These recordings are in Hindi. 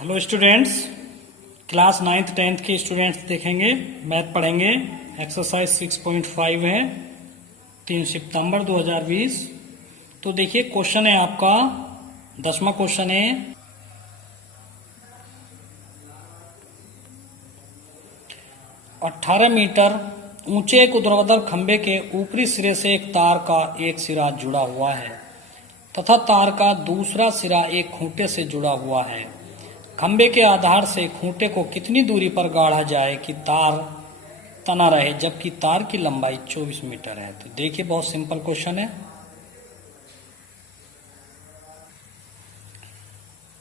Hello students, class 9th 10th के स्टूडेंट्स देखेंगे, मैथ पढ़ेंगे। एक्सरसाइज 6.5 है, 3 सितंबर 2020। तो देखिए क्वेश्चन है आपका 10वां क्वेश्चन है। 18 मीटर ऊंचे एक ऊर्ध्वाधर खंभे के ऊपरी सिरे से एक तार का एक सिरा जुड़ा हुआ है तथा तार का दूसरा सिरा एक खूंटे से जुड़ा हुआ है। खंभे के आधार से खूंटे को कितनी दूरी पर गाढ़ा जाए कि तार तना रहे, जबकि तार की लंबाई 24 मीटर है। तो देखिए बहुत सिंपल क्वेश्चन है।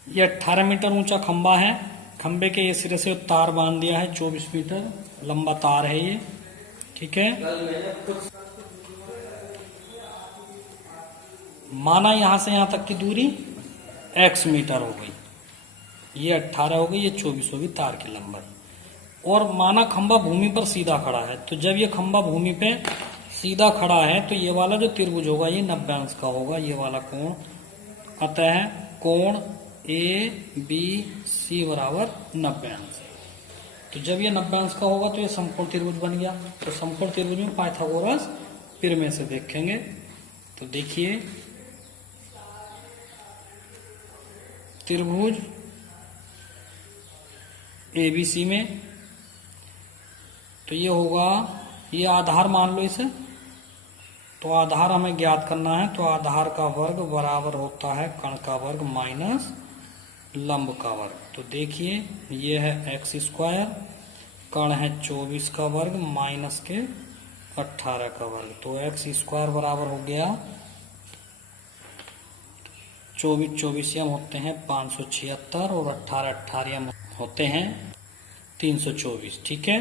ये 18 मीटर ऊंचा खंभा है। खंभे के ये सिरे से तार बांध दिया है, 24 मीटर लंबा तार है ये, ठीक है। माना यहां से यहां तक की दूरी x मीटर हो गई, ये 18 हो गई, ये 24 होगी तार की लंबाई। और माना खंभा भूमि पर सीधा खड़ा है, तो जब ये खंभा भूमि पे सीधा खड़ा है तो ये वाला जो त्रिभुज होगा ये 90 अंश का होगा, ये वाला कोण। अतः कोण ABC बराबर 90 अंश। तो जब ये 90 अंश का होगा तो ये समकोण त्रिभुज बन गया। तो समकोण त्रिभुज में पाइथागोरस प्रमेय से देखेंगे। तो देखिए त्रिभुज ABC में तो ये होगा, ये आधार मान लो इसे। तो आधार हमें ज्ञात करना है, तो आधार का वर्ग बराबर होता है कण का वर्ग माइनस लंब का वर्ग। तो देखिए ये है x स्क्वायर, कण है 24 का वर्ग माइनस के 18 का वर्ग। तो x स्क्वायर बराबर हो गया 24 यम होते हैं 576 और 18 यम होते हैं 324, ठीक है।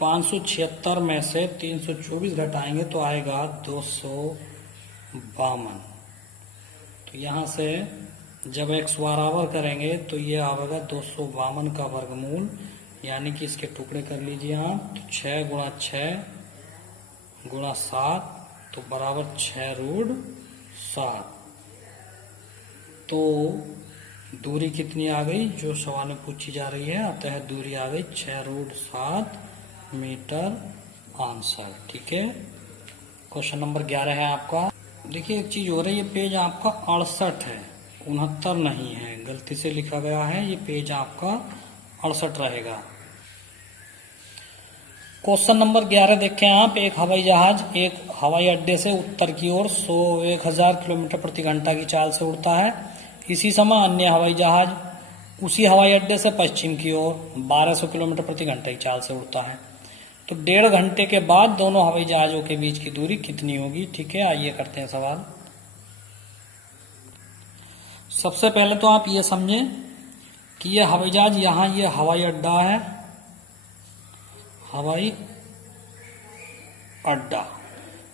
576 में से 324 घटाएंगे तो आएगा 252। तो यहां से जब x बराबर करेंगे तो ये आएगा 252 का वर्गमूल, यानी कि इसके टुकड़े कर लीजिए आप। तो 6 गुणा 6 गुणा 7 तो बराबर 6√7। तो दूरी कितनी आ गई जो सवाल में पूछी जा रही है, अतः दूरी आ गई 6√7 मीटर आंसर, ठीक है। क्वेश्चन नंबर 11 है आपका। देखिए एक चीज हो रही है, ये पेज आपका 68 है, 69 नहीं है, गलती से लिखा गया है। ये पेज आपका 68 रहेगा। क्वेश्चन नंबर 11 देखें आप। एक हवाई जहाज एक हवाई अड्डे से उत्तर की ओर 1000 किलोमीटर प्रति घंटा की चाल से उड़ता है। इसी समय अन्य हवाई जहाज उसी हवाई अड्डे से पश्चिम की ओर 1200 किलोमीटर प्रति घंटा की चाल से उड़ता है। तो 1.5 घंटे के बाद दोनों हवाई जहाजों के बीच की दूरी कितनी होगी, ठीक है। आइए करते हैं सवाल। सबसे पहले तो आप ये समझें कि ये हवाई जहाज यहाँ ये हवाई अड्डा है, हवाई अड्डा।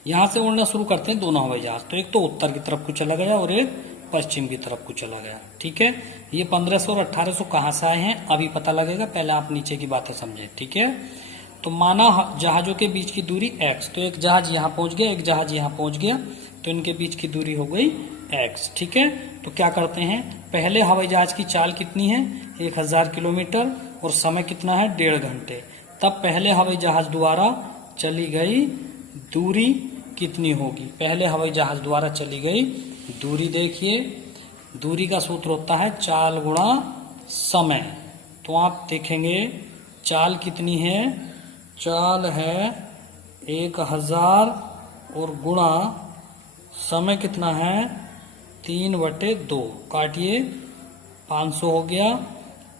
यहां से उड़ना शुरू करते हैं दोनों हवाई जहाज। तो एक तो उत्तर की तरफ को चला गया और एक पश्चिम की तरफ को चला गया, ठीक है। ये 1500 और 1800 कहां से आए हैं अभी पता लगेगा, पहले आप नीचे की बातें समझें, ठीक है। तो माना जहाजों के बीच की दूरी x, तो एक जहाज यहां पहुंच गया, एक जहाज यहां पहुंच गया, तो इनके बीच की दूरी हो गई x, ठीक है। तो क्या करते हैं, पहले हवाई जहाज की चाल कितनी है 1000 किलोमीटर और समय कितना है 1.5 घंटे। तब पहले हवाई जहाज द्वारा चली गई दूरी कितनी होगी, पहले हवाई जहाज द्वारा चली गई दूरी। देखिए दूरी का सूत्र होता है चाल गुणा समय। तो आप देखेंगे चाल कितनी है, चाल है 1000 और गुणा समय कितना है 3/2, काटिए 500 हो गया।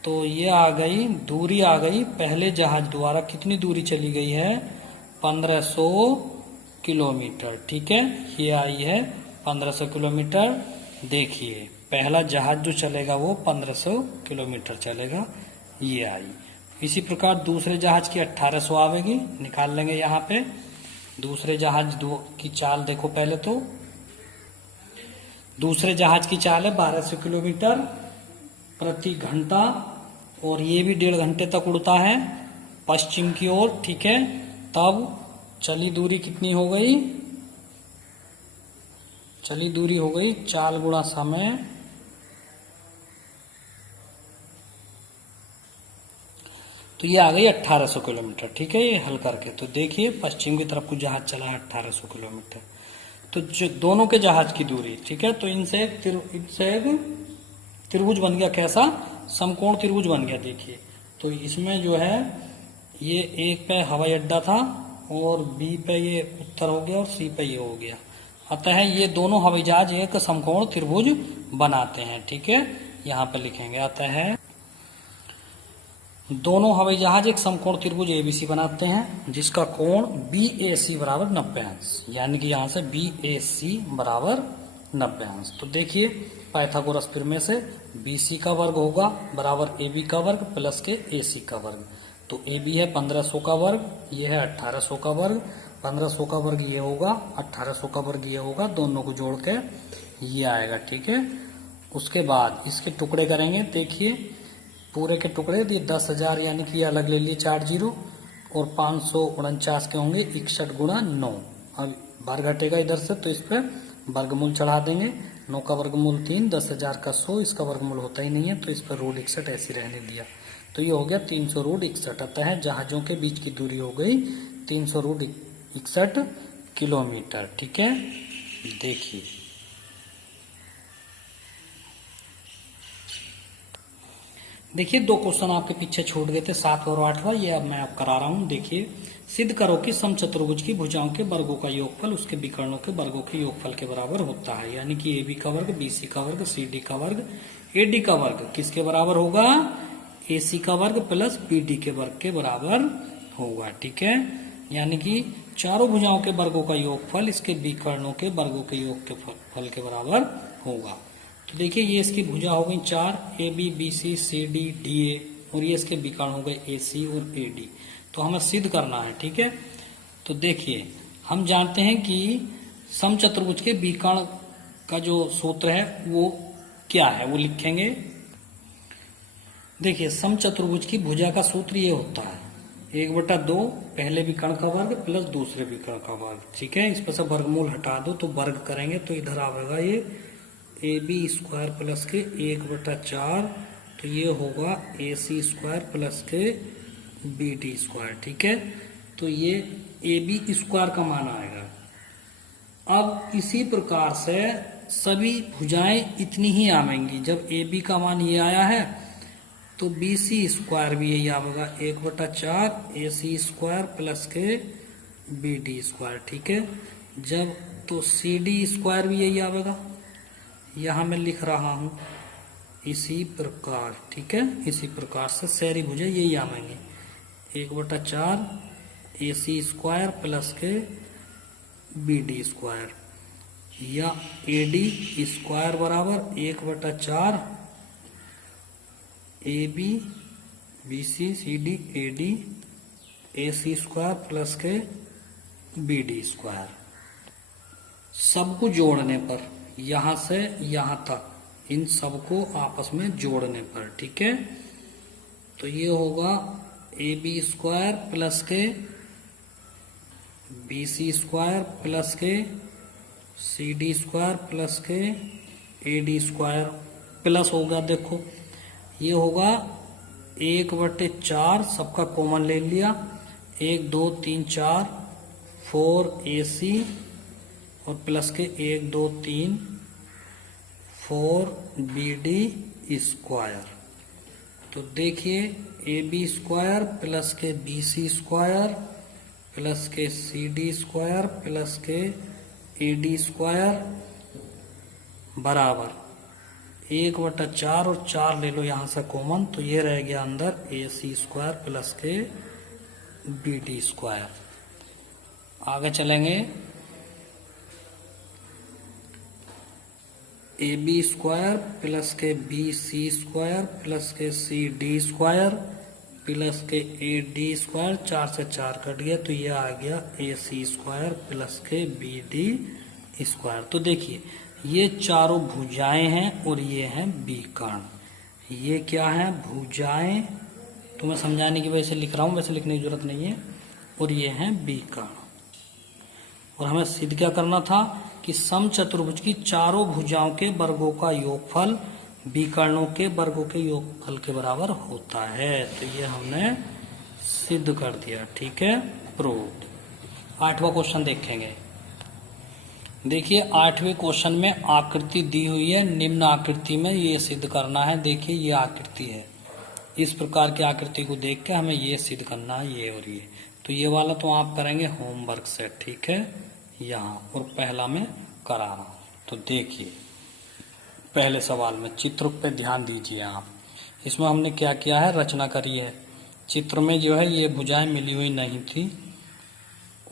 तो ये आ गई दूरी, आ गई पहले जहाज द्वारा कितनी दूरी चली गई है 1500 किलोमीटर, ठीक है। ये आई है 1500 किलोमीटर। देखिए पहला जहाज जो चलेगा वो 1500 किलोमीटर चलेगा, ये आई। इसी प्रकार दूसरे जहाज की 1800 आवेगी, निकाल लेंगे यहाँ पे। दूसरे जहाज की चाल देखो पहले, तो दूसरे जहाज की चाल है 1200 किलोमीटर प्रति घंटा और ये भी 1.5 घंटे तक उड़ता है पश्चिम की ओर, ठीक है। तब चली दूरी कितनी हो गई, चली दूरी हो गई चाल गुणा समय तो ये आ गई 1800 किलोमीटर। ठीक है, ये हल करके तो देखिए पश्चिम की तरफ को जहाज चला है 1800 किलोमीटर। तो जो दोनों के जहाज की दूरी, ठीक है, तो इनसे एक त्रिभुज बन गया। कैसा? समकोण त्रिभुज बन गया। देखिए तो इसमें जो है ये एक पे हवाई अड्डा था और बी पे ये उत्तर हो गया और सी पे ये हो गया। अतः ये दोनों हवाई जहाज एक समकोण त्रिभुज बनाते हैं। ठीक है, यहाँ पे लिखेंगे अतः दोनों हवाई जहाज एक समकोण त्रिभुज एबीसी बनाते हैं जिसका कोण BAC बराबर 90 अंश, यानी कि यहाँ से BAC बराबर 90 अंश। तो देखिए पाइथागोरस प्रमेय से BC का वर्ग होगा बराबर AB का वर्ग प्लस के AC का वर्ग। तो AB है 1500 का वर्ग, ये है 1800 का वर्ग। 1500 का वर्ग ये होगा, 1800 का वर्ग ये होगा, दोनों को जोड़ के ये आएगा। ठीक है, उसके बाद इसके टुकड़े करेंगे। देखिए पूरे के टुकड़े दिए 10,000 यानी कि अलग ले लिए 4 जीरो, और 549 के होंगे 61 गुणा 9। अब बार घटेगा इधर से तो इस पर वर्गमूल चढ़ा देंगे। 9 का वर्गमूल 3, 10,000 का 100, इसका वर्गमूल होता ही नहीं है तो इस पर रूट 61 ऐसी रहने दिया। तो ये हो गया 300 रूट 61। अतः जहाजों के बीच की दूरी हो गई 300 रूट 61 किलोमीटर। ठीक है, देखिए दो क्वेश्चन आपके पीछे छूट गए थे, 7 और 8वां, ये अब मैं आप करा रहा हूं। देखिए सिद्ध करो कि समचतुर्भुज की भुजाओं के वर्गों का योगफल उसके विकर्णों के वर्गों के योगफल के बराबर होता है। यानी कि AB का वर्ग, BC का वर्ग, CD का वर्ग, AD का वर्ग किसके बराबर होगा? AC का वर्ग प्लस BD के वर्ग के बराबर होगा। ठीक है, यानी कि चारों भुजाओं के वर्गों का योगफल इसके विकर्णों के वर्गों के योग के फल के बराबर होगा। तो देखिए ये इसकी भुजा हो गई 4, AB, BC, CD, DA, और ये इसके विकर्ण हो गए AC और AD। तो हमें सिद्ध करना है। ठीक है, तो देखिए हम जानते हैं कि समचतुर्भुज के विकर्ण का जो सूत्र है वो क्या है, वो लिखेंगे। देखिए समचतुर्भुज की भुजा का सूत्र ये होता है 1/2 पहले विकर्ण का वर्ग प्लस दूसरे विकर्ण का वर्ग। ठीक है, इस पर से वर्गमूल हटा दो तो वर्ग करेंगे तो इधर आएगा ये AB स्क्वायर प्लस के 1/4, तो ये होगा AC स्क्वायर प्लस के BD स्क्वायर। ठीक है, तो ये AB स्क्वायर का मान आएगा। अब इसी प्रकार से सभी भुजाएं इतनी ही आवेंगी। जब AB का मान ये आया है तो BC स्क्वायर भी यही आवेगा 1/4 AC स्क्वायर प्लस के BD स्क्वायर। ठीक है, जब तो CD स्क्वायर भी यही आवेगा, यहां मैं लिख रहा हूं इसी प्रकार। ठीक है, इसी प्रकार से सारी भुजा यही आवेंगे 1/4 AC स्क्वायर प्लस के BD स्क्वायर, या AD स्क्वायर बराबर 1/4 AB BC CD AD AC square plus के BD स्क्वायर। सबको जोड़ने पर यहां से यहां तक इन सबको आपस में जोड़ने पर, ठीक है, तो ये होगा AB स्क्वायर प्लस के BC स्क्वायर प्लस के CD स्क्वायर प्लस के AD स्क्वायर प्लस होगा। देखो ये होगा 1/4, सबका कॉमन ले लिया, 1 2 3 4 4 AC और प्लस के 1 2 3 4 BD स्क्वायर। तो देखिए AB स्क्वायर प्लस के BC स्क्वायर प्लस के CD स्क्वायर प्लस के AD स्क्वायर बराबर 1/4 और 4 ले लो यहां से कॉमन, तो ये रह गया अंदर AC स्क्वायर प्लस के BD स्क्वायर। आगे चलेंगे, AB स्क्वायर प्लस के BC स्क्वायर प्लस के CD स्क्वायर प्लस के AD स्क्वायर, 4 से 4 कट गया तो ये आ गया AC स्क्वायर प्लस के BD स्क्वायर। तो देखिए ये चारों भुजाएं हैं और ये हैं विकर्ण। ये क्या है? भुजाएं, तो मैं समझाने की वजह से लिख रहा हूं, वैसे लिखने की जरूरत नहीं है। और ये हैं विकर्ण। और हमें सिद्ध क्या करना था कि समचतुर्भुज की चारों भुजाओं के वर्गों का योगफल विकर्णों के वर्गों के योगफल के बराबर होता है। तो ये हमने सिद्ध कर दिया, ठीक है, प्रूव्ड। 8वां क्वेश्चन देखेंगे। देखिए 8वें क्वेश्चन में आकृति दी हुई है, निम्न आकृति में ये सिद्ध करना है। देखिए ये आकृति है, इस प्रकार की आकृति को देख के हमें ये सिद्ध करना है, ये और ये। तो ये वाला तो आप करेंगे होमवर्क से, ठीक है, यहाँ। और पहला मैं करा रहा हूँ। तो देखिए पहले सवाल में चित्र पे ध्यान दीजिए आप। इसमें हमने क्या किया है, रचना करी है। चित्र में जो है ये भुजाएं मिली हुई नहीं थी,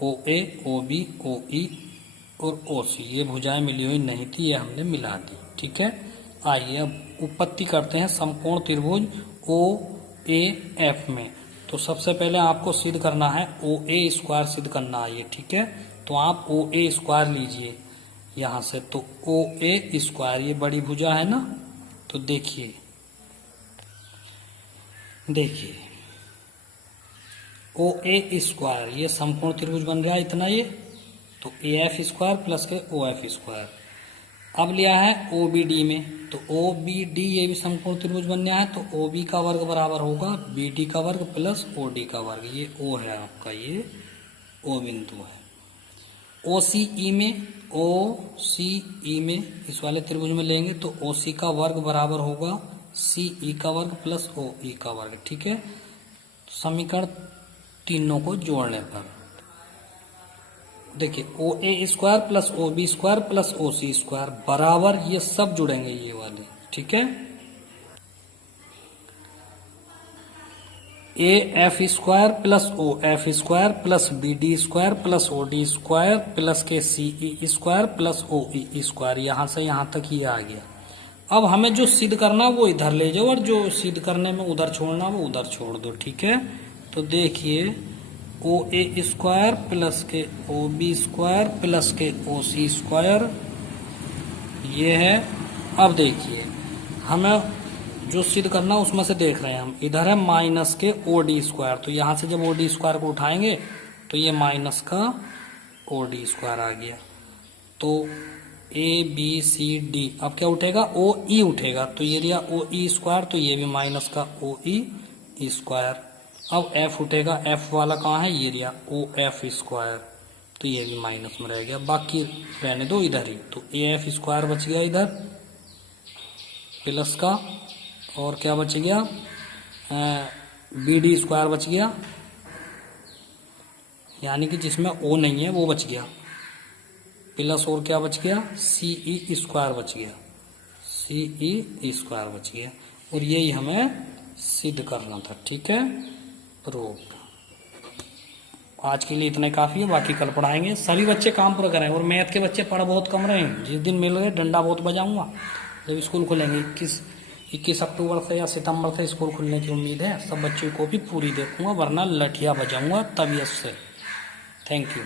ओ ए, ओ बी, ओ ई और ओ सी, ये भुजाएं मिली हुई नहीं थी, ये हमने मिला दी, ठीक है। आइए अब उत्पत्ति करते हैं समकोण त्रिभुज ओ ए एफ में। तो सबसे पहले आपको सिद्ध करना है ओ ए स्क्वायर सिद्ध करना है ये, ठीक है। तो आप ओ ए स्क्वायर लीजिए यहाँ से। तो ओ ए स्क्वायर ये बड़ी भुजा है ना, तो देखिए ओ ए स्क्वायर ये समकोण त्रिभुज बन रहा है इतना ये। तो ए एफ स्क्वायर प्लस के ओ एफ स्क्वायर। अब लिया है ओ बी डी में, तो ओ बी डी ये भी समकोण त्रिभुज बन गया है। तो ओ बी का वर्ग बराबर होगा बी डी का वर्ग प्लस ओ डी का वर्ग। ये ओ है आपका, ये ओ बिंदु है। ओ सी ई में इस वाले त्रिभुज में लेंगे तो ओ सी का वर्ग बराबर होगा सी ई का वर्ग प्लस ओ ई का वर्ग, ठीक है। समीकरण तीनों को जोड़ने पर देखिए O A square plus O B square plus O C square बराबर ये सब जुड़ेंगे ये वाले, ठीक है। A F square plus O F square plus B D square plus O D square plus के C E square plus O E square, यहां से यहां तक ये आ गया। अब हमें जो सिद्ध करना वो इधर ले जाओ और जो सिद्ध करने में उधर छोड़ना वो उधर छोड़ दो, ठीक है। तो देखिए ओ ए स्क्वायर प्लस के ओ बी स्क्वायर प्लस के ओ सी स्क्वायर ये है। अब देखिए हमें जो सिद्ध करना उसमें से देख रहे हैं हम, इधर है माइनस के ओ डी स्क्वायर। तो यहां से जब ओ डी स्क्वायर को उठाएंगे तो ये माइनस का ओ डी स्क्वायर आ गया। तो ए बी सी डी, अब क्या उठेगा, ओ ई उठेगा। तो ये लिया ओ ई स्क्वायर, तो ये भी माइनस का ओ ई स्क्वायर। अब एफ उठेगा, एफ वाला कहाँ है, ये लिया ओ एफ स्क्वायर, तो ये भी माइनस में रह गया। बाकी रहने दो इधर ही। तो ए एफ स्क्वायर बच गया इधर प्लस का, और क्या बच गया, बी डी स्क्वायर बच गया, यानी कि जिसमें ओ नहीं है वो बच गया, प्लस और क्या बच गया, सी ई स्क्वायर बच गया, सी ई स्क्वायर बच गया। और यही हमें सिद्ध करना था, ठीक है, प्रूव्ड। आज के लिए इतना काफी है, बाकी कल पढ़ाएंगे। सभी बच्चे काम पूरा करें। और मैथ के बच्चे पढ़ बहुत कम रहे हैं, जिस दिन मिल गए डंडा बहुत बजाऊंगा। जब स्कूल खुलेंगे 21 अक्टूबर से या सितंबर से स्कूल खुलने की उम्मीद है। सब बच्चों को भी पूरी देखूंगा, वरना लठिया बजाऊंगा तबीयत से। Thank you.